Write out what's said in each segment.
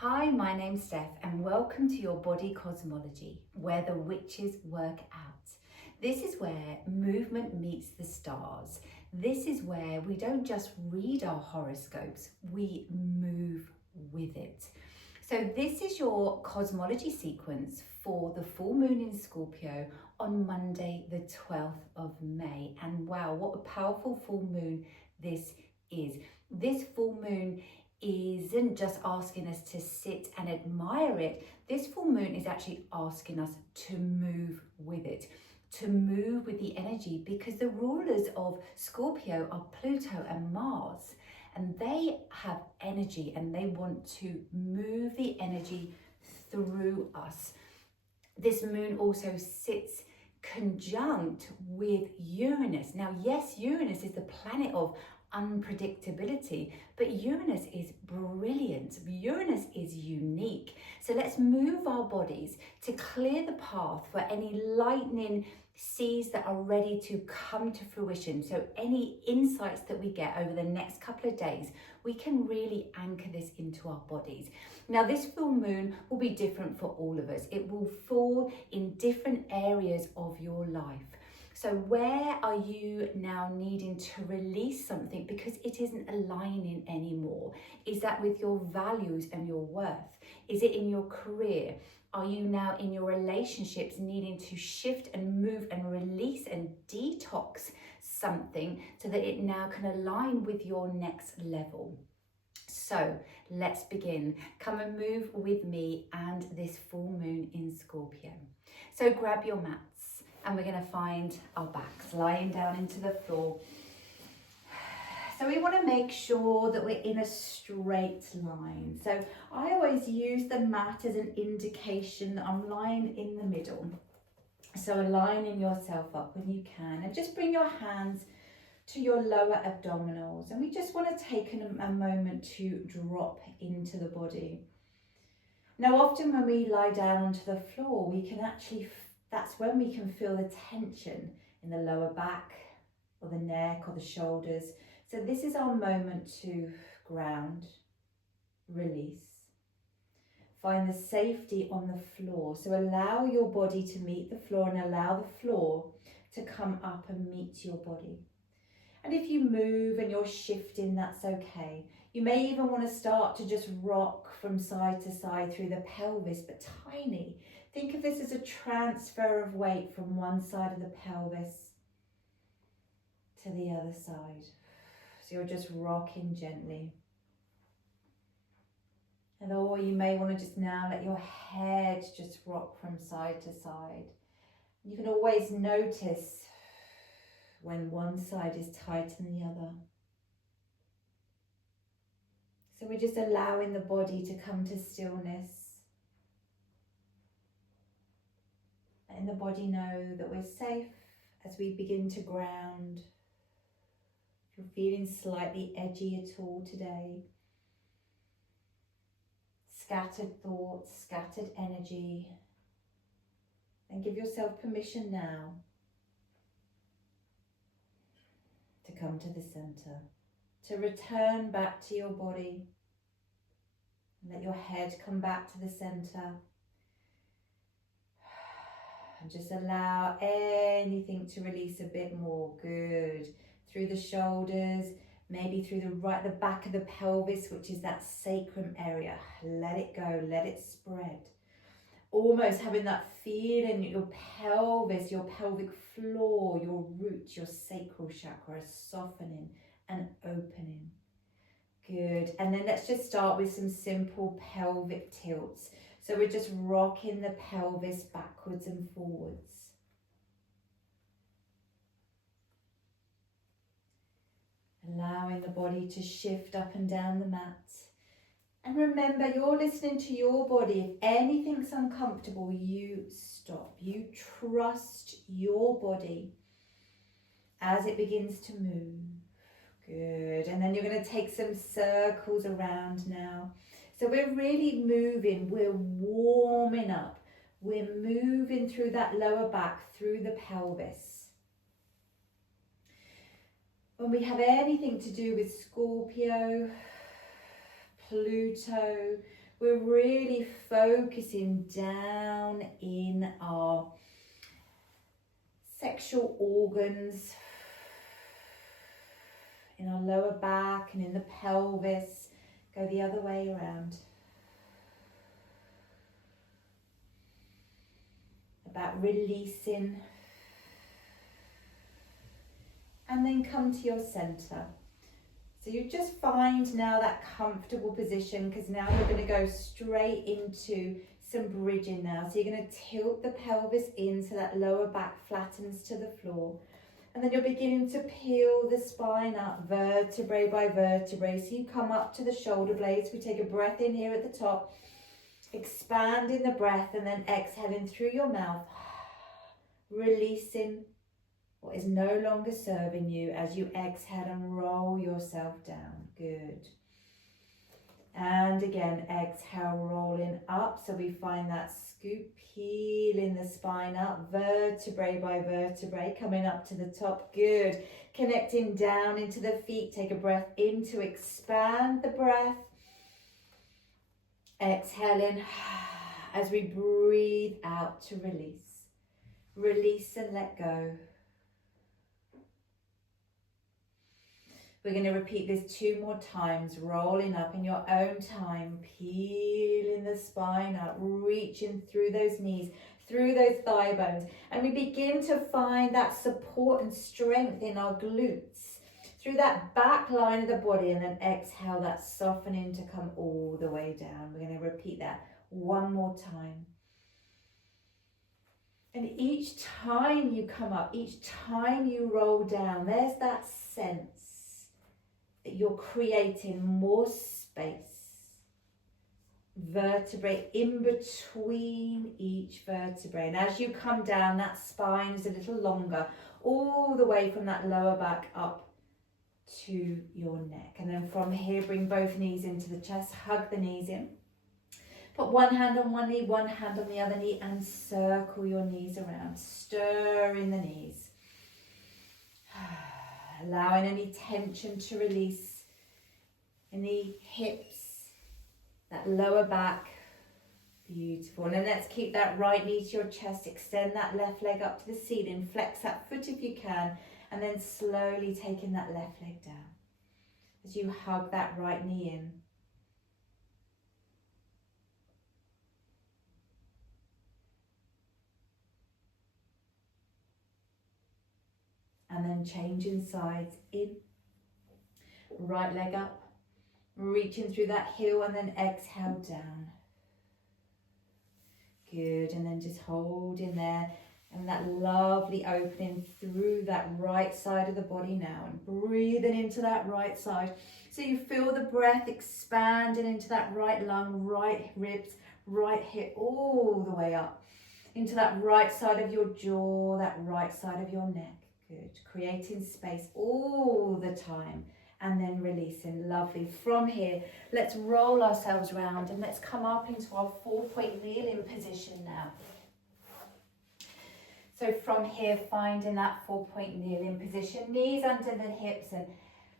Hi, my name's Steph and welcome to your body cosmology, where the witches work out. This is where movement meets the stars. This is where we don't just read our horoscopes, we move with it. So this is your cosmology sequence for the full moon in Scorpio on Monday, the 12th of May. And wow, what a powerful full moon this is. This full moon isn't just asking us to sit and admire it. This full moon is actually asking us to move with it, to move with the energy, because the rulers of Scorpio are Pluto and Mars, and they have energy and they want to move the energy through us. This moon also sits conjunct with Uranus. Now, yes, Uranus is the planet of unpredictability, but Uranus is brilliant. Uranus is unique. So let's move our bodies to clear the path for any lightning seeds that are ready to come to fruition. So any insights that we get over the next couple of days, we can really anchor this into our bodies. Now, this full moon will be different for all of us. It will fall in different areas of your life. So where are you now needing to release something because it isn't aligning anymore? Is that with your values and your worth? Is it in your career? Are you now in your relationships needing to shift and move and release and detox something so that it now can align with your next level? So let's begin. Come and move with me and this full moon in Scorpio. So grab your mats. And we're going to find our backs lying down into the floor. So we want to make sure that we're in a straight line. So I always use the mat as an indication that I'm lying in the middle. So aligning yourself up when you can. And just bring your hands to your lower abdominals. And we just want to take a moment to drop into the body. Now, often when we lie down onto the floor, we can actually that's when we can feel the tension in the lower back or the neck or the shoulders. So this is our moment to ground, release, find the safety on the floor. So allow your body to meet the floor and allow the floor to come up and meet your body. And if you move and you're shifting, that's okay. You may even want to start to just rock from side to side through the pelvis, but tiny. Think of this as a transfer of weight from one side of the pelvis to the other side. So you're just rocking gently. And or you may want to just now let your head just rock from side to side. You can always notice when one side is tight than the other. So we're just allowing the body to come to stillness. Letting the body know that we're safe as we begin to ground. If you're feeling slightly edgy at all today, scattered thoughts, scattered energy, then give yourself permission now to come to the center, to return back to your body. Let your head come back to the center. And just allow anything to release a bit more. Good. Through the shoulders, maybe through the back of the pelvis, which is that sacrum area. Let it go, let it spread. Almost having that feeling that your pelvis, your pelvic floor, your roots, your sacral chakra are softening and opening. Good. And then let's just start with some simple pelvic tilts. So we're just rocking the pelvis backwards and forwards. Allowing the body to shift up and down the mat. And remember, you're listening to your body. If anything's uncomfortable, you stop. You trust your body as it begins to move. Good. And then you're going to take some circles around now. So we're really moving, we're warming up, we're moving through that lower back, through the pelvis. When we have anything to do with Scorpio, Pluto, We're really focusing down in our sexual organs, in our lower back and in the pelvis. Go the other way around. About releasing. And then come to your center. So you just find now that comfortable position, because now we're going to go straight into some bridging now. So you're going to tilt the pelvis in so that lower back flattens to the floor. And then you're beginning to peel the spine up, vertebrae by vertebrae. So you come up to the shoulder blades. We take a breath in here at the top, expanding the breath, and then exhaling through your mouth, releasing what is no longer serving you as you exhale and roll yourself down. Good. And again, exhale, rolling up. So we find that scoop, peeling the spine up, vertebrae by vertebrae, coming up to the top. Good. Connecting down into the feet. Take a breath in to expand the breath. Exhaling as we breathe out to release. Release and let go. We're going to repeat this 2 more times, rolling up in your own time, peeling the spine up, reaching through those knees, through those thigh bones. And we begin to find that support and strength in our glutes, through that back line of the body, and then exhale that softening to come all the way down. We're going to repeat that 1 more time. And each time you come up, each time you roll down, there's that sense that you're creating more space, vertebrae in between each vertebrae. And as you come down, that spine is a little longer, all the way from that lower back up to your neck. And then from here, bring both knees into the chest, hug the knees in. Put one hand on one knee, one hand on the other knee, and circle your knees around, stirring the knees. Allowing any tension to release, any hips, that lower back. Beautiful. And then let's keep that right knee to your chest, extend that left leg up to the ceiling, flex that foot if you can, and then slowly taking that left leg down as you hug that right knee in. And then changing sides, in, right leg up, reaching through that heel, and then exhale down. Good, and then just hold in there, and that lovely opening through that right side of the body now, and breathing into that right side. So you feel the breath expanding into that right lung, right ribs, right hip, all the way up into that right side of your jaw, that right side of your neck. Good, creating space all the time, and then releasing. Lovely. From here, let's roll ourselves round and let's come up into our 4-point kneeling position now. So from here, finding that 4-point kneeling position, knees under the hips and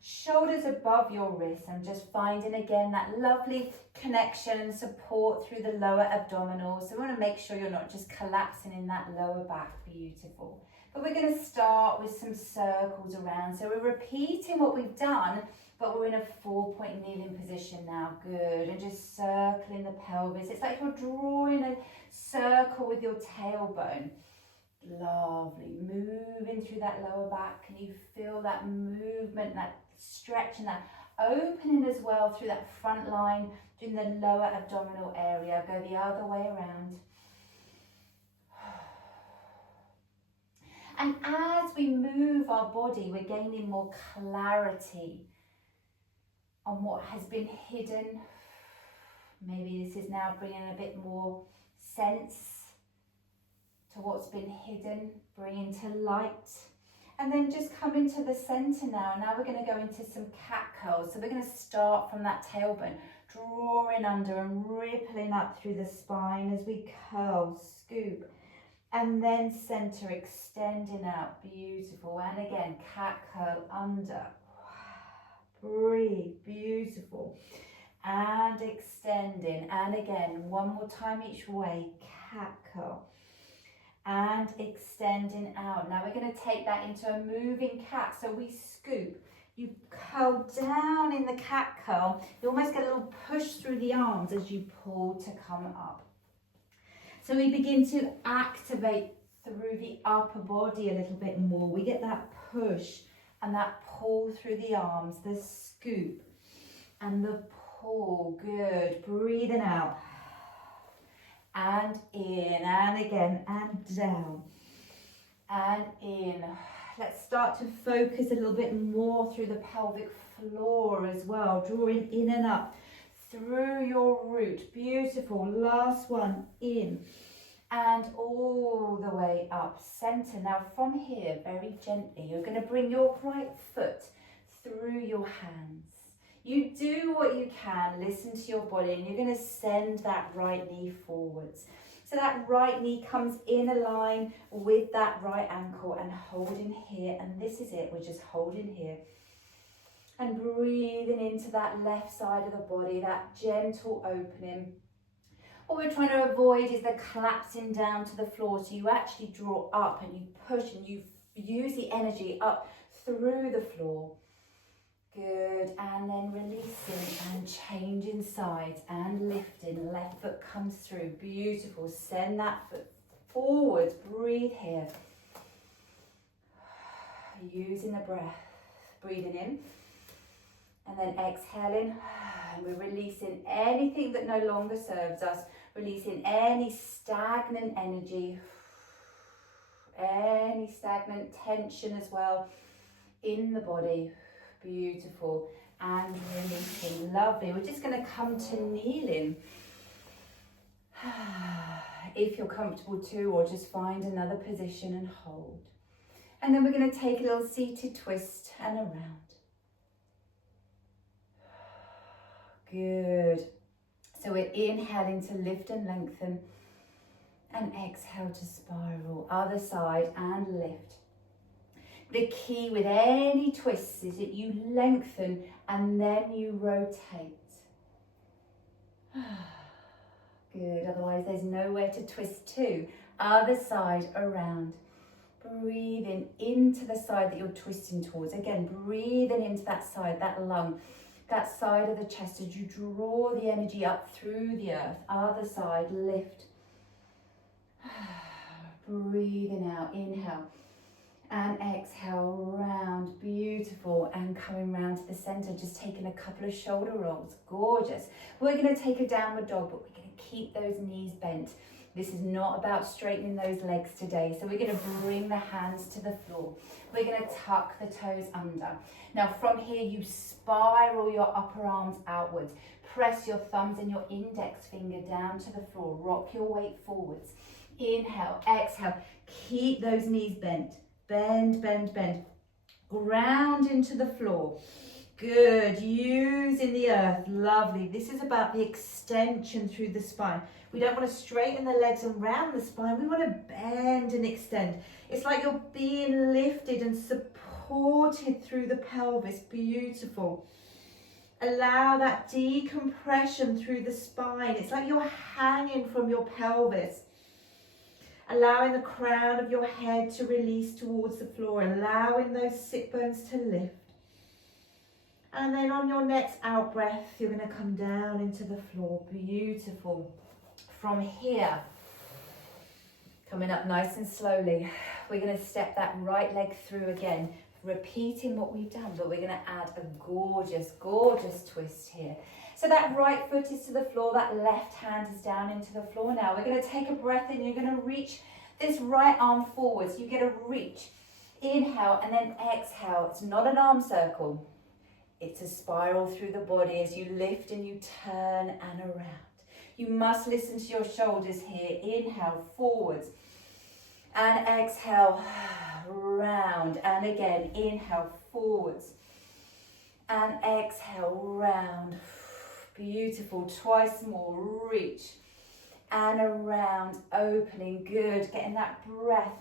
shoulders above your wrists, and just finding again that lovely connection and support through the lower abdominals. So we want to make sure you're not just collapsing in that lower back. Beautiful. But we're going to start with some circles around. So we're repeating what we've done, but we're in a 4-point kneeling position now. Good. And just circling the pelvis. It's like you're drawing a circle with your tailbone. Lovely. Moving through that lower back. Can you feel that movement, that stretch, and that opening as well through that front line, doing the lower abdominal area? Go the other way around. And as we move our body, we're gaining more clarity on what has been hidden. Maybe this is now bringing a bit more sense to what's been hidden, bringing to light. And then just come into the center now. Now we're going to go into some cat curls. So we're going to start from that tailbone, drawing under and rippling up through the spine as we curl, scoop. And then center, extending out. Beautiful. And again, cat curl under. Breathe. Beautiful. and extending. And again, one more time each way, cat curl. And extending out. Now we're going to take that into a moving cat. So we scoop. You curl down in the cat curl. You almost get a little push through the arms as you pull to come up. So we begin to activate through the upper body a little bit more. We get that push and that pull through the arms, the scoop and the pull. Good. Breathing out. And in, and again, and down, and in. Let's start to focus a little bit more through the pelvic floor as well, drawing in and up through your root. Beautiful. Last one, in, and all the way up, center. Now from here, very gently, you're going to bring your right foot through your hands. You do what you can, listen to your body, and you're going to send that right knee forwards. So that right knee comes in a line with that right ankle and holding here. And this is it, we're just holding here. And breathing into that left side of the body, that gentle opening. What we're trying to avoid is the collapsing down to the floor. So you actually draw up and you push and you use the energy up through the floor. Good, and then releasing and changing sides and lifting. Left foot comes through. Beautiful. Send that foot forwards. Breathe here. Using the breath. Breathing in. And then exhaling. And we're releasing anything that no longer serves us. Releasing any stagnant energy. Any stagnant tension as well in the body. Beautiful. And releasing. Lovely. We're just going to come to kneeling. If you're comfortable too, or just find another position and hold. And then we're going to take a little seated twist and around. Good. So we're inhaling to lift and lengthen. And exhale to spiral. Other side and lift. The key with any twists is that you lengthen and then you rotate. Good, otherwise there's nowhere to twist to. Other side around. Breathing into the side that you're twisting towards. Again, breathing into that side, that lung, that side of the chest as you draw the energy up through the earth. Other side, lift. Breathing out, inhale. And exhale, round, beautiful, and coming round to the center, just taking a couple of shoulder rolls, gorgeous. We're going to take a downward dog, but we're going to keep those knees bent. This is not about straightening those legs today, so we're going to bring the hands to the floor. We're going to tuck the toes under. Now from here, you spiral your upper arms outwards. Press your thumbs and your index finger down to the floor. Rock your weight forwards. Inhale, exhale, keep those knees bent. Bend, bend, bend. Ground into the floor. Good. Using the earth. Lovely. This is about the extension through the spine. We don't want to straighten the legs around the spine. We want to bend and extend. It's like you're being lifted and supported through the pelvis. Beautiful. Allow that decompression through the spine. It's like you're hanging from your pelvis. Allowing the crown of your head to release towards the floor, allowing those sit bones to lift. And then on your next out breath, you're going to come down into the floor. Beautiful. From here, coming up nice and slowly, we're going to step that right leg through again, repeating what we've done, but we're going to add a gorgeous, gorgeous twist here. So that right foot is to the floor, that left hand is down into the floor. Now we're going to take a breath in, you're going to reach this right arm forwards. You get a reach. Inhale and then exhale. It's not an arm circle. It's a spiral through the body as you lift and you turn and around. You must listen to your shoulders here. Inhale, forwards. And exhale, round. And again, inhale, forwards. And exhale, round. Beautiful. Twice more. Reach and around, opening. Good. Getting that breath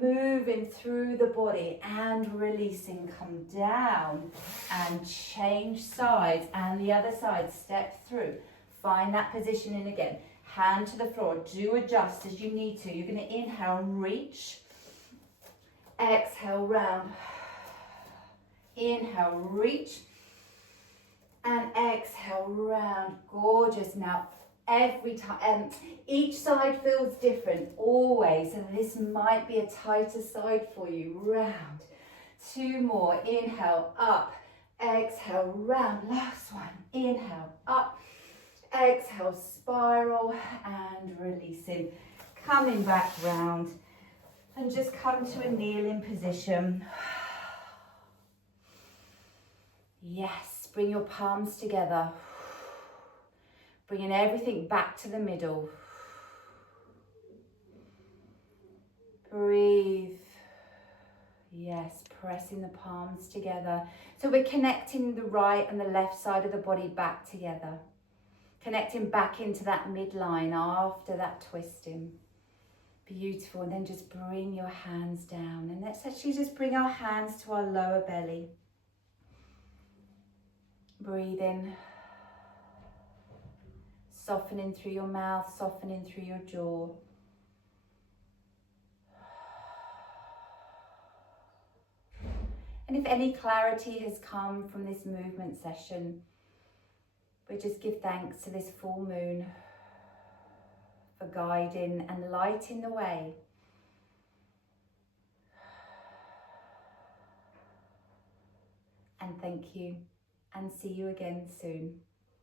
moving through the body and releasing. Come down and change sides, and the other side, step through. Find that positioning again. Hand to the floor. Do adjust as you need to. You're going to inhale and reach. Exhale, round. Inhale, reach. And exhale, round. Gorgeous. Now, every time, each side feels different, always. So this might be a tighter side for you. Round. 2 more. Inhale, up. Exhale, round. Last one. Inhale, up. Exhale, spiral and releasing. Coming back round and just come to a kneeling position. Yes, bring your palms together. Bringing everything back to the middle. Breathe. Yes, pressing the palms together. So we're connecting the right and the left side of the body back together. Connecting back into that midline after that twisting. Beautiful. And then just bring your hands down. And let's actually just bring our hands to our lower belly. Breathe in. Softening through your mouth, softening through your jaw. And if any clarity has come from this movement session, we just give thanks to this full moon for guiding and lighting the way. And thank you, and see you again soon.